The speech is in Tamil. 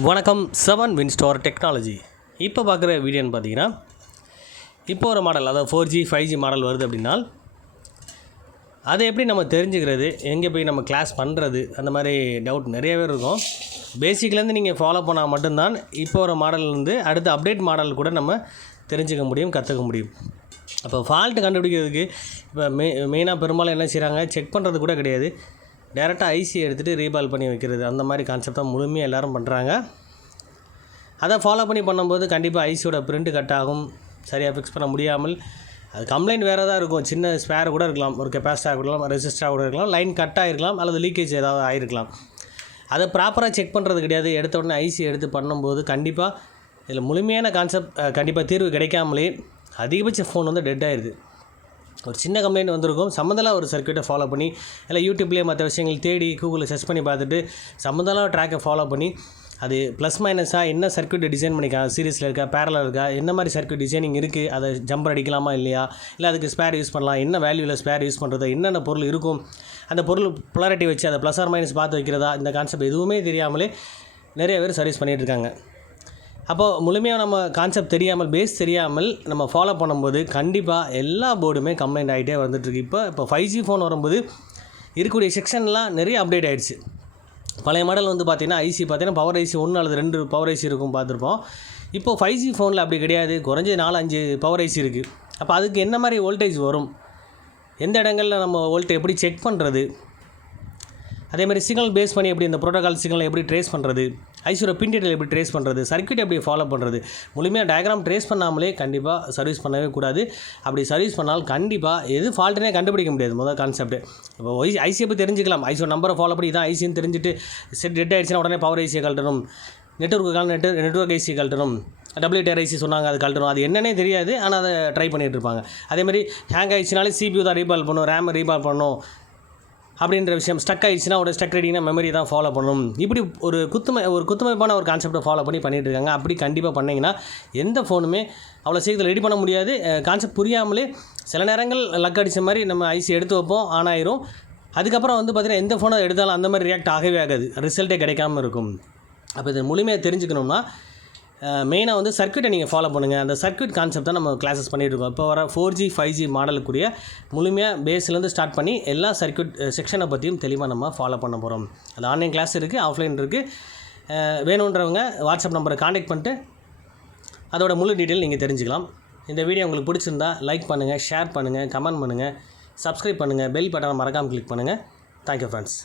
வணக்கம் 7 வின்ஸ்டார் டெக்னாலஜி. இப்போ பார்க்குற வீடியோன்னு பார்த்தீங்கன்னா, இப்போ ஒரு மாடல், அதாவது 4G 5G மாடல் வருது அப்படின்னா, அதை எப்படி நம்ம தெரிஞ்சுக்கிறது, எங்கே போய் நம்ம கிளாஸ் பண்ணுறது, அந்த மாதிரி டவுட் நிறைய பேர் இருக்கும். பேசிக்லேருந்து நீங்கள் ஃபாலோ பண்ணால் மட்டும்தான் இப்போ ஒரு மாடல்லேருந்து அடுத்த அப்டேட் மாடல் கூட நம்ம தெரிஞ்சுக்க முடியும், கற்றுக்க முடியும். அப்போ ஃபால்ட்டு கண்டுபிடிக்கிறதுக்கு இப்போ மெயினாக பெரும்பாலும் என்ன செய்கிறாங்க, செக் பண்ணுறது கூட கிடையாது, டேரெக்டாக ஐசி எடுத்துகிட்டு ரீபால் பண்ணி வைக்கிறது. அந்த மாதிரி கான்செப்ட் தான் முழுமையாக எல்லோரும் பண்ணுறாங்க. அதை ஃபாலோ பண்ணி பண்ணும்போது கண்டிப்பாக ஐசியோட பிரிண்ட்டு கட் ஆகும், சரியாக ஃபிக்ஸ் பண்ண முடியாமல். அது கம்ப்ளைண்ட் வேறு தான் இருக்கும். சின்ன ஸ்பேர் கூட இருக்கலாம், ஒரு கெப்பாசிட்டாக இருக்கலாம், ரெசிஸ்டராக கூட இருக்கலாம், லைன் கட் ஆகிருக்கலாம், அல்லது லீக்கேஜ் ஏதாவது ஆகிருக்கலாம். அதை ப்ராப்பராக செக் பண்ணுறது கிடையாது. எடுத்த உடனே ஐசி எடுத்து பண்ணும்போது கண்டிப்பாக இதில் முழுமையான கான்செப்ட் கண்டிப்பாக தீர்வு கிடைக்காமலே அதிகபட்ச ஃபோன் வந்து டெட் ஆகிடுது. ஒரு சின்ன கம்ப்ளைண்ட் வந்திருக்கும், சம்மந்தலாம் ஒரு சர்க்யூட்டை ஃபாலோ பண்ணி, இல்லை யூடியூப்லேயே மற்ற விஷயங்கள் தேடி கூகுளில் சர்ச் பண்ணி பார்த்துட்டு சம்மந்தலாம் ட்ராக்கை ஃபாலோ பண்ணி, அது ப்ளஸ் மைனஸாக என்ன சர்க்யூட்டை டிசைன் பண்ணிக்கலாம், சீரிஸில் இருக்கா, பேரலில் இருக்கா, என்ன மாதிரி சர்க்யூட் டிசைனிங் இருக்குது, அதை ஜம்பர் அடிக்கலாமா இல்லையா, இல்லை அதுக்கு ஸ்பேர் யூஸ் பண்ணலாம், என்ன வேல்யூவில் ஸ்பேர் யூஸ் பண்ணுறது, என்னென்ன பொருள் இருக்கும், அந்த பொருள் பொலாரிட்டி வச்சு அதை ப்ளஸ் ஆர் மைனஸ் பார்த்து வைக்கிறதா, இந்த கான்செப்ட் எதுவுமே தெரியாமலே நிறைய பேர் சர்வீஸ் பண்ணிகிட்டு இருக்காங்க. அப்போது முழுமையாக நம்ம கான்செப்ட் தெரியாமல், பேஸ் தெரியாமல் நம்ம ஃபாலோ பண்ணும்போது கண்டிப்பாக எல்லா போர்டுமே கம்ப்ளைண்ட் ஆகிட்டே வந்துட்டுருக்கு. இப்போ 5G ஃபோன் வரும்போது இருக்கக்கூடிய செக்ஷன்லாம் நிறைய அப்டேட் ஆகிடுச்சு. பழைய மாடல் வந்து பார்த்திங்கன்னா ஐசி பார்த்திங்கன்னா பவர் ஐசி 1 அல்லது 2 பவர் ஐசி இருக்கும் பார்த்துருப்போம். இப்போது 5G ஃபோனில் அப்படி கிடையாது, குறைஞ்ச 4-5 பவர் ஐசி இருக்குது. அப்போ அதுக்கு என்ன மாதிரி வோல்டேஜ் வரும், எந்த இடங்களில் நம்ம வோல்டேஜ் எப்படி செக் பண்ணுறது, அதேமாதிரி சிக்னல் பேஸ் பண்ணி எப்படி இந்த ப்ரோட்டோகால் சிக்னலை எப்படி ட்ரேஸ் பண்ணுறது, ஐசியோட பின் டீட்டெயில் எப்படி ட்ரேஸ் பண்ணுறது, சர்க்யூட் எப்படி ஃபாலோ பண்ணுறது, முழுமையாக டயக்ராம் ட்ரேஸ் பண்ணாமலே கண்டிப்பாக சர்வீஸ் பண்ணவே கூடாது. அப்படி சர்வீஸ் பண்ணால் கண்டிப்பாக எது ஃபால்ட்டுனே கண்டுபிடிக்க முடியாது. முதல் கான்செப்ட் இப்போ ஐசி எப்படி தெரிஞ்சுக்கலாம், ஐசியோட நம்பரை ஃபாலோ பண்ணி இதான் ஐசின்னு தெரிஞ்சுட்டு செட் டெட் ஆகிடுச்சுன்னா உடனே பவர் ஐசியை கழட்டணும், நெட்வொர்க் ஐசி கழட்டணும், WTR ஐசி சொன்னாங்க அது கழட்டணும், அது என்னன்னே தெரியாது, ஆனால் அதை ட்ரை பண்ணிகிட்டு இருப்பாங்க. அதேமாதிரி ஹேங் ஆகிடுச்சினாலே CPU தான் ரீபால் பண்ணணும், ரேமை ரீபால் பண்ணணும் அப்படின்ற விஷயம். ஸ்டக் ஆகிடுச்சுன்னா ஒரு ஸ்டக் ரீடிங்னா மெமரி தான் ஃபாலோ பண்ணணும். இப்படி ஒரு குத்துமைப்பான ஒரு கான்செப்டை ஃபாலோ பண்ணிகிட்டு இருக்காங்க. அப்படி கண்டிப்பாக பண்ணிங்கன்னா எந்த ஃபோனுமே அவ்வளோ சீக்கிரத்தில் ரெடி பண்ண முடியாது. கான்செப்ட் புரியாமலே சில நேரங்கள் லக் அடித்த மாதிரி நம்ம ஐசி எடுத்து வைப்போம், ஆன் ஆயிரும். அதுக்கப்புறம் வந்து பார்த்திங்கன்னா எந்த ஃபோனை எடுத்தாலும் அந்த மாதிரி ரியாக்ட் ஆகவே ஆகாது, ரிசல்ட்டே கிடைக்காமல் இருக்கும். அப்போ இது முழுமையாக தெரிஞ்சுக்கணும்னா மெயினாக வந்து சர்க்யூட்டை நீங்கள் ஃபாலோ பண்ணுங்கள். அந்த சர்க்யூட் கான்செப்ட் தான் நம்ம கிளாஸஸ் பண்ணிகிட்ருக்கோம். இப்போ வர 4G 5G மாடலுக்குரிய முழுமையாக பேஸ்லேருந்து ஸ்டார்ட் பண்ணி எல்லா சர்க்யூட் செக்ஷனை பற்றியும் தெளிவாக நம்ம ஃபாலோ பண்ண போகிறோம். அது ஆன்லைன் கிளாஸ் இருக்குது, ஆஃப்லைன் இருக்குது. வேணுன்றவங்க வாட்ஸ்அப் நம்பரை காண்டாக்ட் பண்ணிட்டு அதோட முழு டீட்டெயில் நீங்கள் தெரிஞ்சுக்கலாம். இந்த வீடியோ உங்களுக்கு பிடிச்சிருந்தா லைக் பண்ணுங்கள், ஷேர் பண்ணுங்கள், கமெண்ட் பண்ணுங்கள், சப்ஸ்கிரைப் பண்ணுங்கள், பெல் பட்டனை மறக்காமல் கிளிக் பண்ணுங்கள். Thank you friends.